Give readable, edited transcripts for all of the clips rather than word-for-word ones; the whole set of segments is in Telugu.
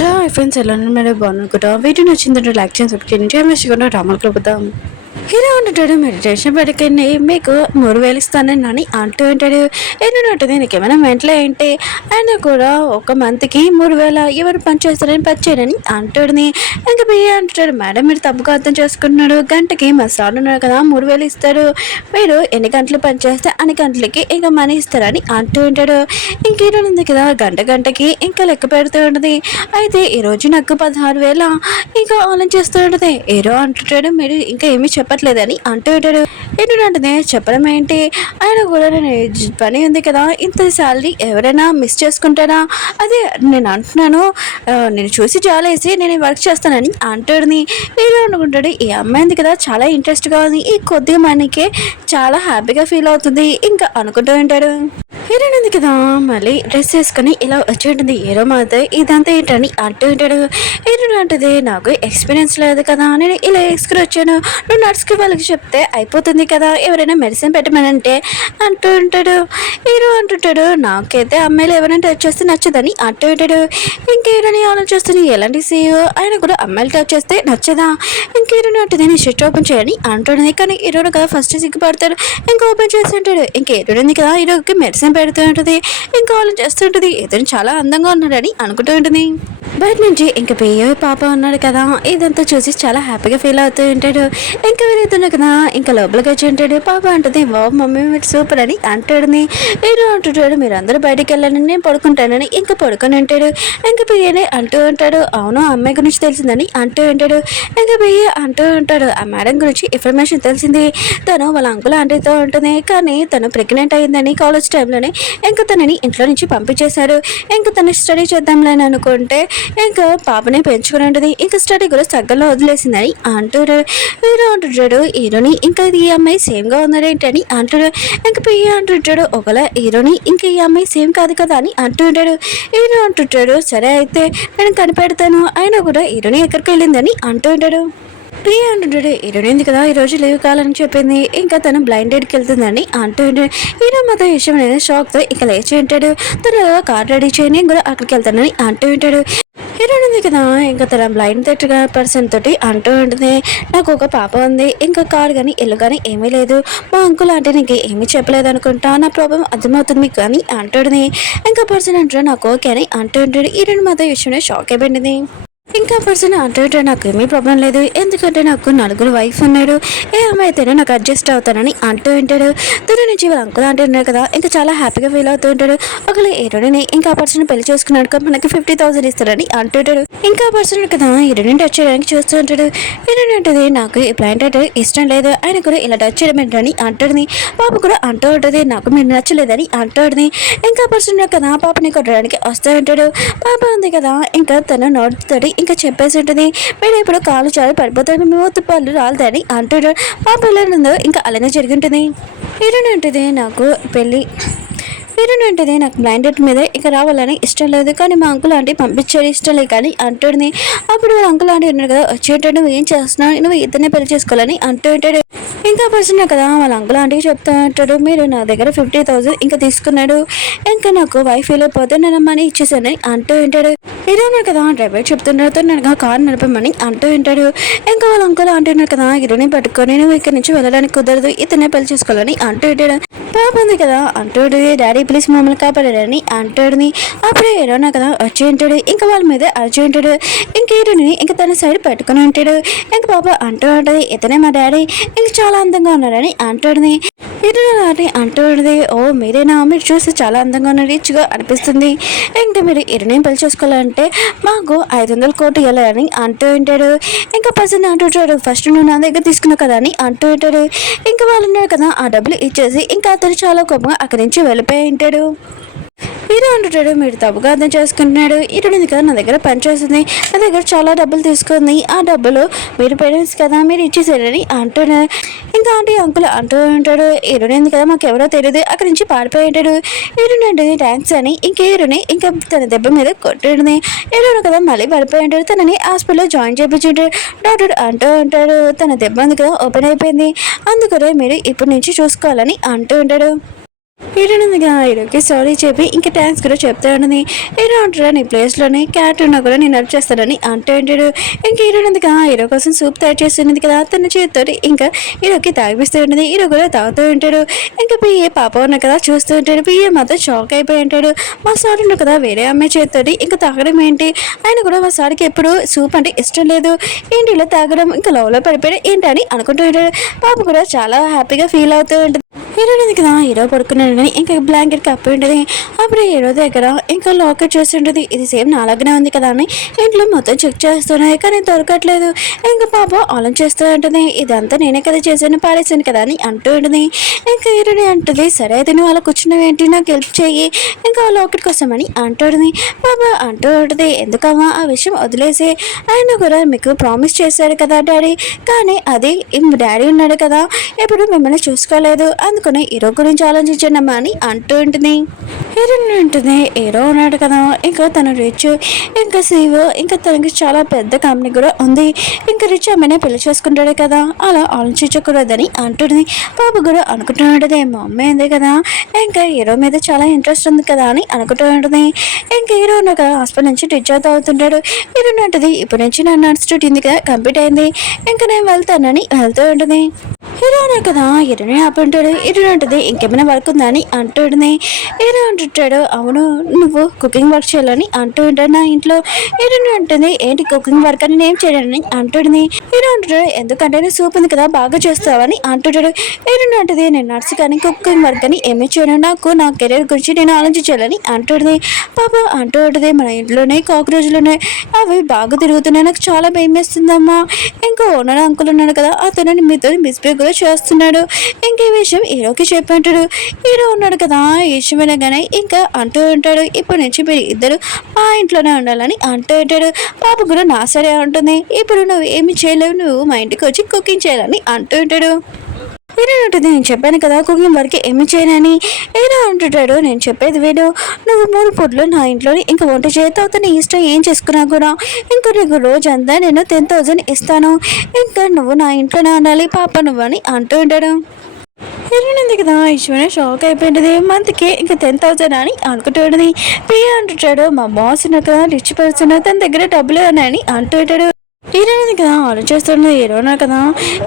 హలో ఫ్రెండ్స్, ఎలా ఉన్నారు? మీరు బాగున్నాను. వీడియో నచ్చిందంటే లైక్ చేసి సబ్స్క్రైబ్ చేయండి. రామల్ కలుపుతాం. హీరో అంటుంటాడు, మెడిటేషన్ పడుకుని మీకు 3000 ఇస్తానని అంటూ ఉంటాడు. ఏంటంటే నీకేమైనా మెంటల్ ఏంటి? ఆయన కూడా ఒక మంత్కి 3000 ఎవరు పని చేస్తారని పని చేయడని అంటాడుని. ఇంకా బియ్య అంటాడు, మేడం మీరు తప్పుగా అర్థం చేసుకుంటున్నాడు. గంటకి మా సార్ ఉన్నారు కదా 3000 ఇస్తారు. మీరు ఎన్ని గంటలు పని చేస్తే అన్ని గంటలకి ఇంకా మనీ ఇస్తారని అంటూ ఉంటాడు. ఇంకేదో ఉంది కదా, గంటకి ఇంకా లెక్క పెడుతూ ఉంటుంది. అయితే ఈరోజు నాకు 16,000 ఇంకా ఆలోచిస్తూ ఉంటుంది. ఏరో అంటుంటాడు, మీరు ఇంకా ఏమీ చెప్పట్లేదని అంటూ ఉంటాడు. ఏంటంటే చెప్పడం ఏంటి, ఆయన కూడా నేను పని ఉంది కదా, ఇంత శాలరీ ఎవరైనా మిస్ చేసుకుంటారా? అదే నేను అంటున్నాను, నేను చూసి జాలేసి నేను వర్క్ చేస్తానని అంటాడుని. ఏదో అనుకుంటాడు, ఈ అమ్మాయింది కదా చాలా ఇంట్రెస్ట్గా ఉంది, ఈ కొద్దిగా మనకే చాలా హ్యాపీగా ఫీల్ అవుతుంది ఇంకా అనుకుంటూ ఉంటాడు. హీరోయిన్ ఉంది కదా, మళ్ళీ డ్రెస్ వేసుకొని ఇలా వచ్చి ఉంటుంది. హీరో మాత్రం ఇదంతా ఏంటని అంటూ ఉంటాడు. హీరోయిన్ అంటుంది, నాకు ఎక్స్పీరియన్స్ లేదు కదా, నేను ఇలా వేసుకుని వచ్చాను, నువ్వు నర్స్కి వాళ్ళకి చెప్తే అయిపోతుంది కదా, ఎవరైనా మెడిసిన్ పెట్టమనంటే అంటూ ఉంటాడు. హీరో అంటుంటాడు, నాకైతే అమ్మాయిలు ఎవరైనా టచ్ చేస్తే నచ్చదని అంటూ ఉంటాడు. ఇంక హీరోని ఆలోచిస్తుంది, ఎలాంటి సీఈఓ ఆయన కూడా అమ్మాయిలు టచ్ చేస్తే నచ్చదా? ఇంక హీరోని అంటుంది, నేను షర్ట్ ఓపెన్ చేయని అంటుంది. కానీ హీరోడు కదా ఫస్ట్ సిగ్గుపడతాడు, ఇంకా ఓపెన్ చేసి ఉంటాడు. ఇంక హీరోడు ఉంది కదా, హీరోకి మెడిసిన్ పెడుతూ ఉంటుంది. ఇంకా వాళ్ళు చేస్తుంటుంది, ఇతను చాలా అందంగా ఉన్నాడని అనుకుంటూ ఉంటుంది. బయట నుంచి ఇంకా పియ్యో పాప ఉన్నాడు కదా, ఇదంతా చూసి చాలా హ్యాపీగా ఫీల్ అవుతూ ఉంటాడు. ఇంకా వెళ్తున్నాడు కదా, ఇంకా లోపలికి వచ్చి ఉంటాడు. పాప అంటుంది, బాబు మమ్మీ మీరు సూపర్ అని అంటాడుని. హీరో అంటుంటాడు, మీరు అందరూ బయటికి వెళ్ళాలని నేను పడుకుంటానని ఇంకా పడుకొని ఉంటాడు. ఇంకా పియ్యనే అంటూ ఉంటాడు, అవును అమ్మాయి గురించి తెలిసిందని అంటూ ఉంటాడు. ఇంకా పియ్య అంటూ ఉంటాడు, ఆ మేడం గురించి ఇన్ఫర్మేషన్ తెలిసింది, తను వాళ్ళ అంకుల్ ఆంటీతో ఉంటుంది, కానీ తను ప్రెగ్నెంట్ అయిందని కాలేజ్ టైంలోనే ఇంకా తనని ఇంట్లో నుంచి పంపించేశారు. ఇంకా తను స్టడీ చేద్దాంలేని అనుకుంటే ఇంకా పాపని పెంచుకుని ఉంటుంది. ఇంకా స్టడీ కూడా సగ్గంలో వదిలేసిందని అంటాడు. హీరో అంటుంటాడు, హీరోని ఇంకా ఈ అమ్మాయి సేమ్గా ఉన్నారేంటని అంటాడు. ఇంకా పియ్య అంటుంటాడు, ఒకవేళ హీరోని ఇంకా ఈ అమ్మాయి సేమ్ కాదు కదా అని అంటుంటాడు. హీరో అంటుంటాడు, సరే అయితే నేను కనిపెడతాను, అయినా కూడా హీరోని ఎక్కడికి వెళ్ళిందని అంటూ ఉంటాడు. ప్రియ అంటుంటాడు, హీరోయిన్ కదా ఈరోజు లీవ్ కావాలని చెప్పింది, ఇంకా తను బ్లైండ్ డేట్కి వెళ్తుందని అంటూ ఉంటాడు. హీరో మొత్తం విషయం అనేది షాక్తో ఇంకా లేచి ఉంటాడు. తను కార్ రెడీ చేయని కూడా అక్కడికి వెళ్తానని అంటూ ఉంటాడు. హీరోయిన్ ఉంది కదా, ఇంకా తన బ్లైండ్ థియేటర్ పర్సన్ తోటి అంటూ ఉంటుంది, నాకు ఒక పాప ఉంది, ఇంకా కార్ కానీ ఇల్లు కానీ ఏమీ లేదు, మా అంకుల్ అంటే నీకు ఏమీ చెప్పలేదు అనుకుంటా, నా ప్రాబ్లం అర్థమవుతుంది మీకు కానీ అంటాడుని. ఇంకా పర్సన్ అంటాడు, నాకు ఓకే అని అంటూ ఉంటాడు. హీరోయిన్ మొత్తం విషయం షాక్ అయిపోయింది. ఇంకా పర్సన్ అంటే నాకు ఏమీ ప్రాబ్లం లేదు, ఎందుకంటే నాకు 4 వైఫ్ ఉన్నాడు, ఏ అమ్మాయి అయితేనే నాకు అడ్జస్ట్ అవుతానని అంటూ ఉంటాడు. దూరం నుంచి వాళ్ళ అంకుల్ అంటే ఉన్నారు కదా, ఇంకా చాలా హ్యాపీగా ఫీల్ అవుతూ ఉంటాడు. ఒకవేళ హీరోని ఇంకా పర్సన్ పెళ్లి చేసుకున్నాడు మనకి 50,000 ఇస్తాడని అంటుంటాడు. ఇంకా పర్సన్ కదా హీరోని టచ్ చేయడానికి చూస్తూ ఉంటాడు. హీరోయిన్ అంటది, నాకు ఈ ప్లాంట్ అంటే ఇష్టం లేదు, ఆయన కూడా ఇలా టచ్ చేయడం ఏంటని అంటుంది. పాప కూడా అంటూ ఉంటుంది, నాకు మీరు నచ్చలేదని అంటుంది. ఇంకా పర్సన్ కదా పాపని కొట్టడానికి వస్తూ ఉంటాడు. పాప ఉంది కదా, ఇంకా తన నోటితోటి ఇంకా చెప్పేసి ఉంటుంది, మీరు ఇప్పుడు కాలు చాలా పడిపోతాడు, మూత పళ్ళు రాలదని అంటాడు. పాప ఎలా ఉందో ఇంకా అలానే జరిగి ఉంటుంది. హీరోయిన్ ఉంటుంది, నాకు పెళ్ళి హీరోయిన్ ఉంటుంది, నాకు బ్లైండ్ డేట్ మీద ఇక రావాలని ఇష్టం లేదు, కానీ మా అంకుల్ ఆంటీ పంపించాడు ఇష్టం లేదు కానీ అంటుంది. అప్పుడు అంకుల్ ఆంటీ ఉన్నాడు కదా, వచ్చేటాడు, నువ్వు ఏం చేస్తున్నావు, నువ్వు ఇతనే పెళ్లి చేసుకోవాలని అంటూ ఉంటాడు. ఇంకా పర్సన్ కదా వాళ్ళ అంకుల్ ఆంటీకి చెప్తా ఉంటాడు, మీరు నా దగ్గర 50,000 ఇంకా తీసుకున్నాడు, ఇంకా నాకు వైఫ్ వెళ్ళిపోతే నేను మనీ ఇచ్చేసానని అంటూ ఉంటాడు. హీరోయిన్ కదా డ్రైవర్ చెప్తున్నాడు, నేను కార్ నడపమని అంటూ ఉంటాడు. ఇంకా వాళ్ళ అంకుల్ అంటున్నారు కదా, హీరోని పట్టుకొని నువ్వు ఇక్కడ నుంచి వెళ్ళడానికి కుదరదు, ఇతనే పెళ్లి చేసుకోవాలని అంటూ ఉంటాడు. పాప ఉంది కదా అంటాడు, డాడీ ప్లీజ్ మమ్మల్ని కాపాడాడని అంటాడుని. అప్పుడే హీరోనా కదా వచ్చి ఉంటాడు, ఇంకా వాళ్ళ మీద అరిచి ఉంటాడు. ఇంక హీరోని ఇంకా తన సైడ్ పెట్టుకుని ఉంటాడు. ఇంక పాప అంటూ ఉంటుంది, ఇతనే మా డాడీ, ఇంక చాలా అందంగా ఉన్నాడని అంటాడుని. హీరోయిన్ అంటూ ఉంటుంది, ఓ మీరేనా, మీరు చూసి చాలా అందంగా ఉన్న రిచ్గా అనిపిస్తుంది, ఇంకా మీరు హీరోని పెళ్లి చేసుకోవాలంటే మాకు 500 కోట్లు ఇవ్వాలని అంటూ ఉంటాడు. ఇంకా పర్సన్ అంటుంటాడు, ఫస్ట్ నువ్వు నా దగ్గర తీసుకున్నావు కదా అని అంటూ ఉంటాడు. ఇంకా వాళ్ళు ఉన్నారు కదా, ఆ డబ్బులు ఇచ్చేసి ఇంకా అతను చాలా కోపంగా అక్కడి నుంచి వెళ్ళిపోయి ఉంటాడు. హీరో అంటుంటాడు, మీరు తప్పుగా అర్థం చేసుకుంటున్నాడు, హీరోయిన్ కదా నా దగ్గర పనిచేస్తుంది, నా దగ్గర చాలా డబ్బులు తీసుకుంది, ఆ డబ్బులు మీరు పేరెంట్స్ కదా మీరు ఇచ్చేసారని అంటున్నారు. ఇంకా ఆంటీ అంకుల్ అంటూ ఉంటాడు, హీరోయిన్ కదా మాకు ఎవరో తెలియదు, అక్కడి నుంచి పారిపోయి ఉంటాడు. హీరోయిన్ అంటే థ్యాంక్స్ అని ఇంకా హీరోని ఇంకా తన దెబ్బ మీద కొట్టాడుని. హీరోయిన్ కదా మళ్ళీ పడిపోయి ఉంటాడు, తనని హాస్పిటల్లో జాయిన్ చేయించుంటాడు. డాక్టర్ అంటూ ఉంటాడు, తన దెబ్బ ఉంది కదా ఓపెన్ అయిపోయింది, అందుకనే మీరు ఇప్పటి నుంచి చూసుకోవాలని అంటూ ఉంటాడు. హీరోనిందిగా హీరోకి సారీ చెప్పి ఇంకా థ్యాంక్స్ కూడా చెప్తా ఉంటుంది. హీరో అంటారా నీ ప్లేస్లోనే క్యాట్ ఉన్నా కూడా నేను హెల్ప్ చేస్తానని అంటూ ఉంటాడు. ఇంకా హీరోనిందిగా హీరో కోసం సూప్ తయారు చేస్తున్నది కదా తన చేతితో ఇంకా హీరోకి తాగిపిస్తూ ఉంటుంది. హీరో కూడా తాగుతూ ఉంటాడు. ఇంకా పియ్యే పాప ఉన్నా కదా చూస్తూ ఉంటాడు. పియ్యే మాత్రం షాక్ అయిపోయి ఉంటాడు. మా సార్ ఉన్నా కదా వేరే అమ్మాయి చేతితో ఇంకా తాగడం ఏంటి, ఆయన కూడా మా సార్కి ఎప్పుడు సూప్ అంటే ఇష్టం లేదు, ఏంటి ఇలా తాగడం, ఇంకా లవ్లో పడిపోయాడు ఏంటని అనుకుంటూ ఉంటాడు. పాప కూడా చాలా హ్యాపీగా ఫీల్ అవుతూ ఉంటుంది. హీరోయిన్ కదా హీరో పడుకున్నాడు ఇంకా బ్లాంకెట్ కప్పి ఉంటుంది. అప్పుడు హీరో దగ్గర ఇంకా లాకెట్ చేసి ఉంటుంది. ఇది సేమ్ నాలాగనే ఉంది కదా అని ఇంట్లో మొత్తం చెక్ చేస్తున్నాయి కానీ దొరకట్లేదు. ఇంకా పాప ఆలోచన చేస్తూ ఉంటుంది, ఇదంతా నేనే కదా చేశాను పారేసాను కదా అని అంటూ ఉంటుంది. ఇంకా హీరోని అంటుంది, సరే అయితే నువ్వు అలా కూర్చున్నావు ఏంటి, నాకు హెల్ప్ చెయ్యి ఇంకా లాకెట్ కోసం అని అంటుంది. పాప అంటూ ఉంటుంది, ఎందుకమ్మా ఆ విషయం వదిలేసి, ఆయన కూడా మీకు ప్రామిస్ చేశాడు కదా డాడీ, కానీ అది డాడీ ఉన్నాడు కదా ఎప్పుడు మిమ్మల్ని చూసుకోలేదు, అందుకని హీరో గురించి ఆలోచించండమ్మా అని అంటూ ఉంటుంది. హీరోయిన్ ఉంటుంది, హీరో ఉన్నాడు కదా ఇంకా తను రిచ్, ఇంకా సీఓ, ఇంకా తనకి చాలా పెద్ద కంపెనీ కూడా ఉంది, ఇంకా రిచ్ అమ్మనే పెళ్లి చేసుకుంటాడు కదా అలా ఆలోచించకూడదని అంటుంది. పాప కూడా అనుకుంటూ ఉంటుంది, మా అమ్మ ఏంది కదా ఇంకా హీరో మీద చాలా ఇంట్రెస్ట్ ఉంది కదా అని అనుకుంటూ ఉంటుంది. ఇంకా హీరో ఒక హాస్పిటల్ నుంచి డిశ్చార్జ్ అవుతుంటాడు. హీరోయిన్ ఉంటుంది, ఇప్పటి నుంచి నా నర్స్ డ్యూటీ ఉంది కదా కంప్లీట్ అయింది, ఇంకా నేను వెళ్తానని వెళ్తూ ఉంటుంది. హీరోనే కదా హీరోనే ఆపుంటాడు. హీరోయిన్ ఉంటుంది, ఇంకేమైనా వర్క్ ఉందా అని అంటూ ఉంటుంది. హీరో అంటుంటాడు, అవును నువ్వు కుకింగ్ వర్క్ చేయాలని అంటూ ఉంటాడు నా ఇంట్లో. హీరోయిన్ ఉంటుంది, ఏంటి కుకింగ్ వర్క్ అని నేను చేయడానికి అంటుంది. హీరో అంటాడు, ఎందుకంటే నేను సూప్ ఉంది కదా బాగా చేస్తావని అంటుంటాడు. హీరోయిన్ ఉంటుంది, నేను నర్సు కానీ కుకింగ్ వర్క్ అని ఏమీ చేయను, నాకు నా కెరీర్ గురించి నేను ఆలోచించాలని అంటుంది. పాప అంటూ ఉంటుంది, మన ఇంట్లోనే కాక్రోచ్లు ఉన్నాయి, అవి బాగా తిరుగుతున్నాయి, నాకు చాలా భయం వేస్తుందమ్మా, ఇంకా ఓనర్ అంకుల్ ఉన్నాడు కదా అతను మీతో మిస్బిహేవ్ కూడా చేస్తున్నాడు, ఇంకే విషయం హీరోకి చెప్పంటాడు. హీరో ఉన్నాడు కదా ఈ విషయం వినగానే ఇంకా అంటూ ఉంటాడు, ఇప్పటి నుంచి మీరు ఇద్దరు మా ఇంట్లోనే ఉండాలని అంటూ ఉంటాడు. పాప కూడా నా సరే ఉంటుంది, ఇప్పుడు నువ్వు ఏమి చేయలేవు, నువ్వు మా ఇంటికి వచ్చి కుకింగ్ చేయాలని అంటూ ఉంటాడు. హీరో ఉంటుంది, నేను చెప్పాను కదా కుకింగ్ వరకు ఏమి చేయనని. హీరో అంటుంటాడు, నేను చెప్పేది వీడు, నువ్వు 3 పూటలు నా ఇంట్లోని ఇంకా వంట చేస్తావు, నీ ఇష్టం ఏం చేసుకున్నా కూడా ఇంకా నీకు రోజంతా నేను 10,000 ఇస్తాను, ఇంకా నువ్వు నా ఇంట్లోనే ఉండాలి పాప నువ్వు అని అంటూ ఉంటాడు. హీరోయిన్ ఉంది కదా ఈశ్వర షాక్ అయిపోయింది, మంత్కి ఇంకా 10,000 అని అనుకుంటుంది. పియ్య అంటుంటాడు, మా బాస్ కదా రిచ్ పర్సన్, తన దగ్గర డబ్బులు ఉన్నాయని అంటుంటాడు. హీరోయిన్ కదా ఆలోచిస్తుంది, హీరోనా కదా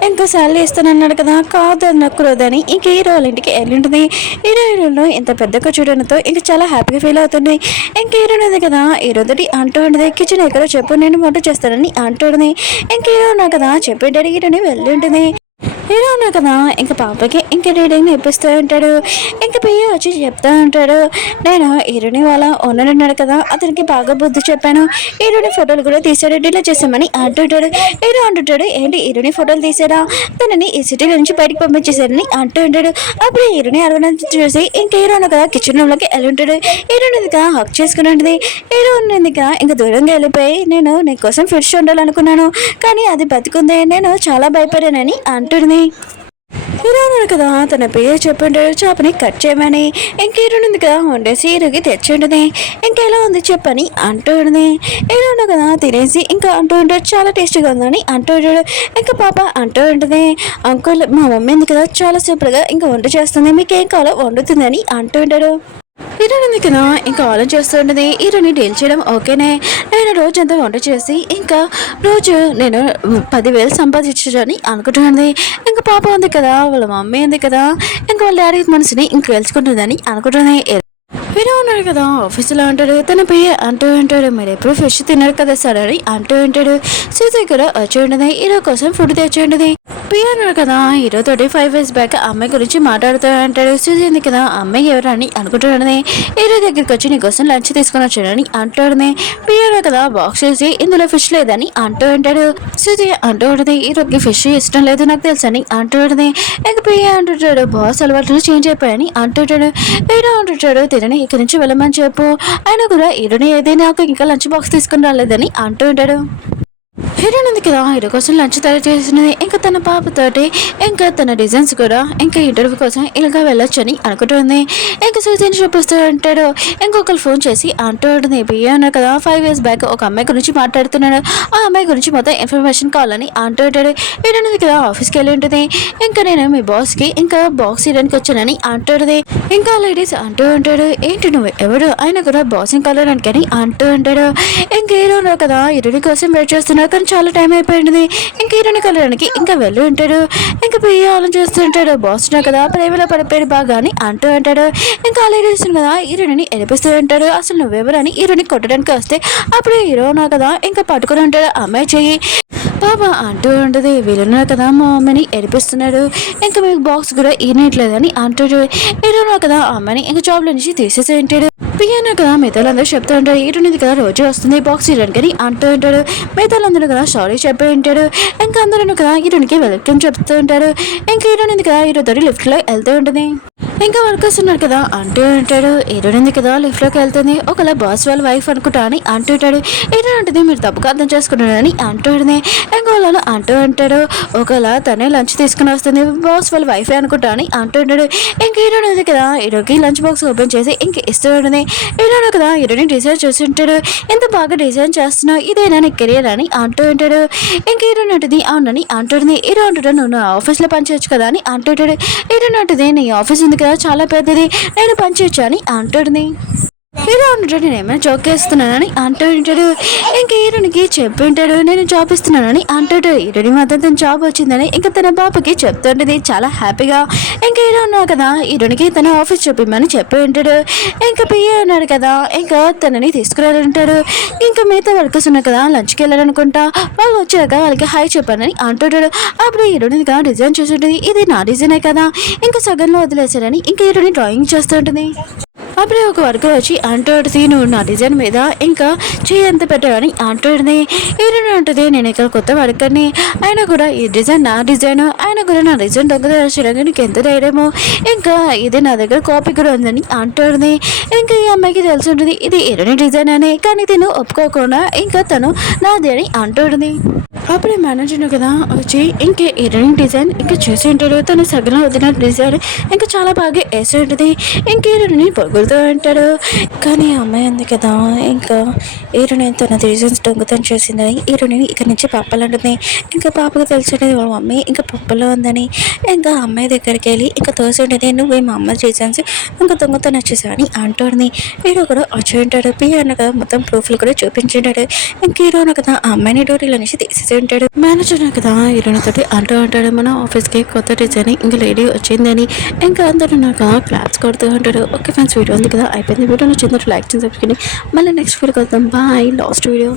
ఇంకా శాలరీ ఇస్తానన్నాడు కదా కాదు అనకూడదని ఇంక హీరో వాళ్ళ ఇంటికి వెళ్ళి ఉంటుంది. హీరోయిన్లో ఇంత పెద్దగా చూడడంతో ఇంకా చాలా హ్యాపీగా ఫీల్ అవుతుంది. ఇంక హీరోయిన్ ఉంది కదా హీరోతోటి అంటూ ఉంటుంది, కిచెన్ ఎక్కడో చెప్పు నేను వంట చేస్తానని అంటుంది. ఇంక హీరోనా కదా చెప్పి డాడీ హీరోని వెళ్ళి ఉంటుంది. హీరో ఉన్నా కదా ఇంకా పాపకి ఇంకా రీడింగ్ నేర్పిస్తూ ఉంటాడు. ఇంకా పియ్య వచ్చి చెప్తూ ఉంటాడు, నేను హీరోని వాళ్ళ ఓనర్ ఉన్నాడు కదా అతనికి బాగా బుద్ధి చెప్పాను, హీరోని ఫోటోలు కూడా తీసాడు డిలీట్ చేసామని అంటుంటాడు. హీరో అంటుంటాడు, ఏంటి హీరోని ఫోటోలు తీసాడా, తనని ఈ సిటీ నుంచి బయటకు పంపించేశారని అంటూ ఉంటాడు. అప్పుడు హీరోని అడగడం చూసి ఇంకా హీరో ఉన్నా కదా కిచెన్ రూమ్ లోకి వెళ్ళి ఉంటాడు. హీరోని హక్ చేసుకుని ఉంటుంది. హీరో ఉన్నది ఇంకా దూరంగా వెళ్ళిపోయి, నేను నీ కోసం ఫిష్ వండాలనుకున్నాను కానీ అది బతుకుంది, నేను చాలా భయపడానని అంటుంది. హీరో కదా తన పేరు చెప్పుంటాడు చేపని కట్ చేయమని, ఇంక హీరోయిన్ ఉంది కదా వండేసి హీరోకి తెచ్చి ఉంటుంది. ఇంకెలా ఉంది చెప్పని అంటూ ఉంటుంది. హీరోయిన్ కదా తినేసి ఇంకా అంటూ ఉంటాడు, చాలా టేస్టీగా ఉందని అంటూ ఉంటాడు. ఇంకా పాప అంటూ ఉంటుంది, అంకుల్ మా మమ్మీ ఉంది కదా చాలా సింపుల్గా ఇంకా వంట చేస్తుంది, మీకు ఏం కావాలో వండుతుందని అంటూ ఉంటాడు. హీరోయిన్ కదా ఇంకా ఆలోచన చేస్తూ ఉంటుంది, హీరోని డీల్ చేయడం ఓకేనే, నేను రోజంతా వంట చేసి ఇంకా రోజు నేను 10,000 సంపాదించని అనుకుంటున్నది. ఇంకా పాప ఉంది కదా వాళ్ళ మమ్మీ ఉంది కదా ఇంకా వాళ్ళ డాడీ మనసుని ఇంక గెలుచుకుంటుందని అనుకుంటుంది. హీరో ఉన్నాడు కదా ఆఫీసులో అంటాడు, తన పేరు అంటూ ఉంటాడు, మీరు ఎప్పుడు ఫిష్ తిన్నారు కదా సార్ అని అంటూ ఉంటాడు. సీత కూడా వచ్చి ఉంటుంది, హీరో కోసం ఫుడ్ తెచ్చి ఉంటుంది. పియ్య అన్నాడు కదా హీరోతోటి 5 years బ్యాక్ అమ్మాయి గురించి మాట్లాడుతూ ఉంటాడు. సూజీ కదా అమ్మాయి ఎవరు అని అనుకుంటున్నది. హీరో దగ్గరికి వచ్చి నీ కోసం లంచ్ తీసుకొని వచ్చాడని అంటాడునే. పియ్య కదా బాక్స్ చేసి ఇందులో ఫిష్ లేదని అంటూ ఉంటాడు. సూజీ అంటూ ఉంటుంది, హీరోకి ఫిష్ ఇష్టం లేదు నాకు తెలుసని అంటూ ఉంటుంది. ఇంక పియ్య అంటుంటాడు, బాస్ అలవాట్లు చేంజ్ అయిపోయాయని అంటుంటాడు. హీరో అంటుంటాడు, తినని ఇక్కడి నుంచి వెళ్ళమని చెప్పు, ఆయన కూడా హీరోని ఏదైనా నాకు ఇంకా లంచ్ బాక్స్ తీసుకుని రాలేదని అంటూ ఉంటాడు. హీరోయిన్ ఉంది కదా హీరో కోసం లంచ్ తయారు చేసినది. ఇంకా తన పాపతోటి ఇంకా తన డిజైన్స్ కూడా ఇంకా ఇంటర్వ్యూ కోసం ఇలాగా వెళ్ళొచ్చని అనుకుంటుంది. ఇంకా సూచన చూపిస్తూ ఉంటాడు. ఇంకొకరు ఫోన్ చేసి అంటూ ఉంటుంది, బియ్య అన్నారు కదా 5 years బ్యాక్ ఒక అమ్మాయి గురించి మాట్లాడుతున్నాడు. ఆ అమ్మాయి గురించి మొత్తం ఇన్ఫర్మేషన్ కావాలని అంటూ ఉంటాడు. హీరోయిన్ ఉంది కదా ఆఫీస్కి వెళ్ళి ఉంటుంది. ఇంకా నేను మీ బాస్కి ఇంకా బాక్స్ ఇవ్వడానికి వచ్చానని అంటుంది. ఇంకా లేడీస్ అంటూ ఉంటాడు, ఏంటి నువ్వు ఎవడు ఆయన కూడా బాస్ కలడానికి అని అంటూ ఉంటాడు. ఇంకా హీరో ఉన్నారు కదా హీరోయిన్ కోసం వెయిట్ చేస్తున్నారు కానీ చాలా టైం అయిపోయింది. ఇంకా హీరోని కలడానికి ఇంకా వెళ్ళి ఉంటాడు. ఇంకా బియ్య ఆలోచిస్తుంటాడు, బాస్ కదా ప్రేమలో పడిపోయాడు బాగా అని అంటూ ఉంటాడు. ఇంకా లేడీస్ కదా హీరోని ఎడిపిస్తూ ఉంటాడు. అసలు నువ్వెవరని హీరోని కొట్టడానికి వస్తే అప్పుడు హీరో ఉన్నా కదా ఇంకా పట్టుకుని ఉంటాడు అమ్మాయి చెయ్యి. బాబా అంటూ ఉంటుంది, వీళ్ళున్నారు కదా మా అమ్మని ఎడిపిస్తున్నాడు. ఇంకా మీకు బాక్స్ కూడా ఈనట్లేదని అంటాడు. హీరోనా కదా అమ్మని ఇంకా జాబ్లో నుంచి తీసేసి ఉంటాడు. పియానో కదా మిగతాలందరూ చెప్తూ ఉంటాడు, హీరోనిది కదా రోజు వస్తుంది బాక్స్ ఇవ్వడానికి అని అంటూ ఉంటాడు. మిగతాలందరూ కదా సారీ చెప్పి ఉంటాడు. ఇంకా అందరూ కదా హీరోనికి వెల్కమ్ చెప్తూ ఉంటారు. ఇంకా హీరోనిది కదా హీరోతో లిఫ్ట్లో వెళ్తూ ఉంటుంది. ఇంకా వర్కర్స్ ఉన్నారు కదా అంటూ ఉంటాడు, హీరోయిన్ కదా లిఫ్ట్ లోకి వెళ్తుంది. ఒకలా బాస్ వాళ్ళ వైఫ్ అనుకుంటా అని అంటుంటాడు. హీరోయిన్ ఉంటుంది, మీరు తప్పుగా అర్థం చేసుకుంటున్నారని అంటుంది. ఇంకా వాళ్ళని అంటూ ఉంటాడు, ఒకలా తనే లంచ్ తీసుకుని వస్తుంది బాస్ వాళ్ళ వైఫ్ అనుకుంటా అని అంటుంటాడు. ఇంక హీరోయిన్ ఉంది కదా హీరోకి లంచ్ బాక్స్ ఓపెన్ చేసి ఇంక ఇస్తూ ఉంటుంది. హీరోయిన్ కదా హీరోయిన్ డిజైన్ చూసి ఉంటాడు, ఎంత బాగా డిజైన్ చేస్తున్నావు ఇదేనా నీ కెరియర్ అని అంటూ ఉంటాడు. ఇంక హీరోయిన్ ఉంటుంది, అవునని అంటుంది. హీరో అంటాడు, నువ్వు నా ఆఫీస్లో పనిచేయచ్చు కదా అని అంటుంటాడు. హీరోయిన్ ఉంటుంది, నీ ఆఫీస్ ఉంది కదా చాలా పెద్దది, నేను పనిచేయచ్చు అని అంటుంది. హీరో ఉంటాడు, నేను ఏమైనా జాబ్ చేస్తున్నానని అంటూ ఉంటాడు. ఇంకా హీరోనికి చెప్పి ఉంటాడు, నేను జాబ్ ఇస్తున్నానని అంటాడు. హీరోని మాత్రం తన జాబ్ వచ్చిందని ఇంకా తన బాబుకి చెప్తుంటుంది చాలా హ్యాపీగా. ఇంకా హీరో ఉన్నాడు కదా హీరోనికి తన ఆఫీస్ చూపిమ్మని చెప్పి ఉంటాడు. ఇంకా పిఏ ఉన్నాడు కదా ఇంకా తనని తీసుకురాలంటాడు. ఇంకా మిగతా వర్కర్స్ ఉన్నారు కదా లంచ్కి వెళ్ళాలనుకుంటా, వాళ్ళు వచ్చాక వాళ్ళకి హాయ్ చెప్పానని అంటుంటాడు. అప్పుడు హీరోని డిజైన్ చూసి ఉంటుంది, ఇది నా డిజైనే కదా ఇంకా సగంలో వదిలేశారని ఇంకా హీరోని డ్రాయింగ్ చేస్తూ ఉంటుంది. అప్పుడే ఒక వర్కర్ వచ్చి అంటుంది, నువ్వు నా డిజైన్ మీద ఇంకా చెయ్యి ఎంత పెట్టావని అంటుంది. హీరోయిన్ ఉంటుంది, నేను ఇక్కడ కొత్త వర్కర్ని, ఆయన కూడా ఈ డిజైన్ నా డిజైన్, ఆయన కూడా నా డిజైన్ దొంగతనం చేయడానికి నీకు ఎంత ధైర్యమో, ఇంకా ఇది నా దగ్గర కాపీ కూడా ఉందని అంటుంది. ఇంకా ఈ అమ్మాయికి తెలిసి ఉంటుంది ఇది హీరోయిన్ డిజైన్ అని, కానీ తిను ఒప్పుకోకుండా ఇంకా తను నాది అని అంటుంది. అప్పుడే మేనేజర్ కదా వచ్చి ఇంకా హీరోయిన్ డిజైన్ ఇంకా చేసి ఉంటాడు. తను సగం వదిన డిజైన్ ఇంకా చాలా బాగా వేసి ఉంటుంది. ఇంకా హీరోని పొగుడుతూ ఉంటాడు. కానీ ఆ అమ్మాయి ఉంది కదా ఇంకా హీరోయిన్ తన డిజైన్స్ దొంగతనం చేసిందని హీరోయిన్ ఇక్కడ నుంచి పప్పాలంటుంది. ఇంకా పాపకు తెలిసింది వాళ్ళ మమ్మీ ఇంకా పప్పులో ఉందని. ఇంకా అమ్మాయి దగ్గరికి వెళ్ళి ఇంకా తోసి ఉంటుంది, నువ్వే మా అమ్మ డిజైన్స్ ఇంకా దొంగతనం వచ్చేసావని అంటుంది. హీరో కూడా వచ్చి ఉంటాడు. పియానో కదా మొత్తం ప్రూఫ్లు కూడా చూపించుంటాడు. ఇంకా హీరోను కదా ఆ అమ్మాయిని డ్యూటీలో నుంచి తీసేసి ఉంటాడు. మేనేజర్ కదా హీరోయిన్ తోటి అంటూ ఉంటాడు, మన ఆఫీస్కి కొత్త డిజైన్ ఇంకా లేడీ వచ్చిందని. ఇంకా అందరూ నాకు క్లాప్స్ కొడుతూ ఉంటాడు. ఓకే ఫ్రెండ్స్, వీడియో ఉంది కదా అయిపోయింది. వీడియో నచ్చిందో లైక్ చేసి సబ్స్క్రైబ్, మళ్ళీ నెక్స్ట్ వీడియోకి వద్దాం. బాయ్. Last video.